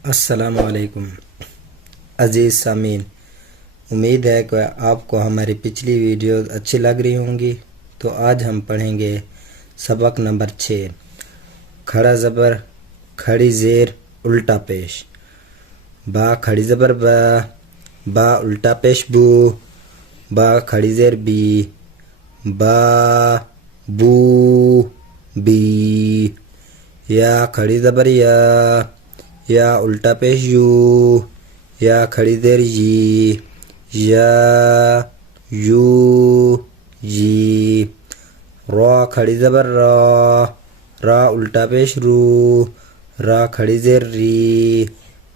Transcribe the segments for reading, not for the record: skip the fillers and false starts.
अस्सलामुअलैकुम अज़ीज़ सामीन। उम्मीद है कि आपको हमारी पिछली वीडियो अच्छी लग रही होंगी। तो आज हम पढ़ेंगे सबक नंबर 6, खड़ा ज़बर, खड़ी ज़ेर, उल्टा पेश। बा खड़ी ज़बर बा उल्टा पेश बू, बा खड़ी ज़ेर बी, बा बू बी। या खड़ी ज़बर या उल्टा पेश यू, या खड़ी ज़ेर जी, या यू जी। रा खड़ी ज़बर रा उल्टा पेश रू, रा खड़ी ज़ेर री,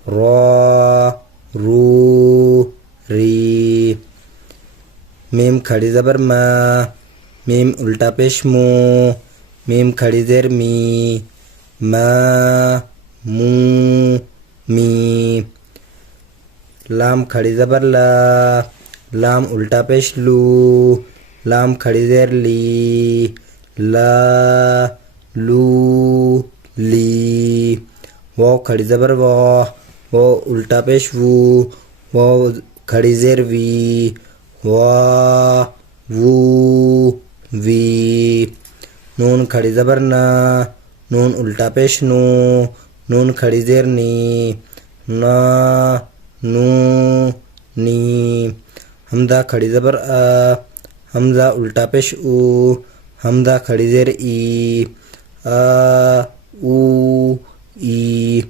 रा रू री। मीम खड़ी ज़बर मीम उल्टा पेश मू, मीम खड़ी ज़ेर मी, मा मू मी। लाम खड़ी ज़बर लाम उल्टा पेश लू, लाम खड़ी ज़ेर ली, ला लू ली। वाव खड़ी ज़बर वो उल्टा पेश वो खड़ी ज़ेर वी, वा वू वी। नून खड़ी ज़बर नून उल्टा पेश नून खड़ी ज़ेर नी, ना नू नी। हमज़ा खड़ी ज़बर हमज़ा उल्टा पेश हमज़ा खड़ी ज़ेर ई, ऊ ई।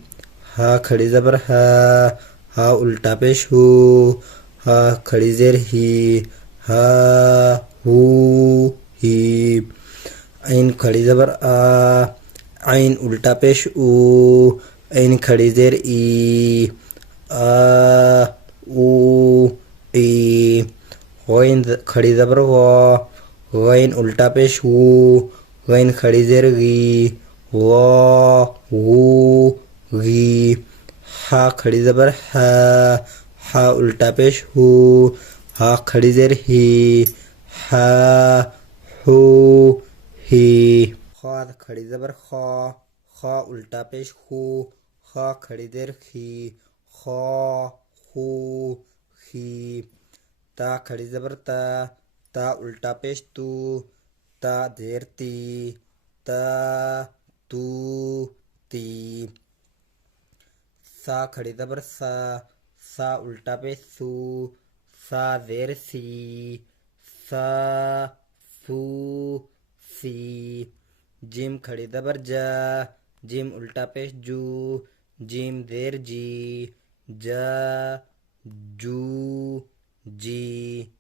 हा खड़ी ज़बर हा उल्टा पेश हा खड़ी ज़ेर ही, हा हू ही। ऐन खड़ी ज़बर ऐन उल्टा पेश ऐन खड़ी ज़ेर ई, ऊ ई। गैन खड़ी ज़बर गैन उल्टा पेश गैन खड़ी ज़ेर गी, वा गू गी। हा खड़ी ज़बर हा उल्टा पेश हा खड़ी ज़ेर ही, हा हू ही। खा खड़ी ज़बर खा उल्टा पेश खा खड़ी ज़ेर खी, खा खू खी। ता खड़ी ज़बर ता उल्टा पेश ता ज़ेर ती, ता तू ती। सा खड़ी ज़बर सा उल्टा पेश सा ज़ेर सी, सा सू सी। जिम खड़ी ज़बर जिम उल्टा पेश जिम ज़ेर जी, जा जू जी।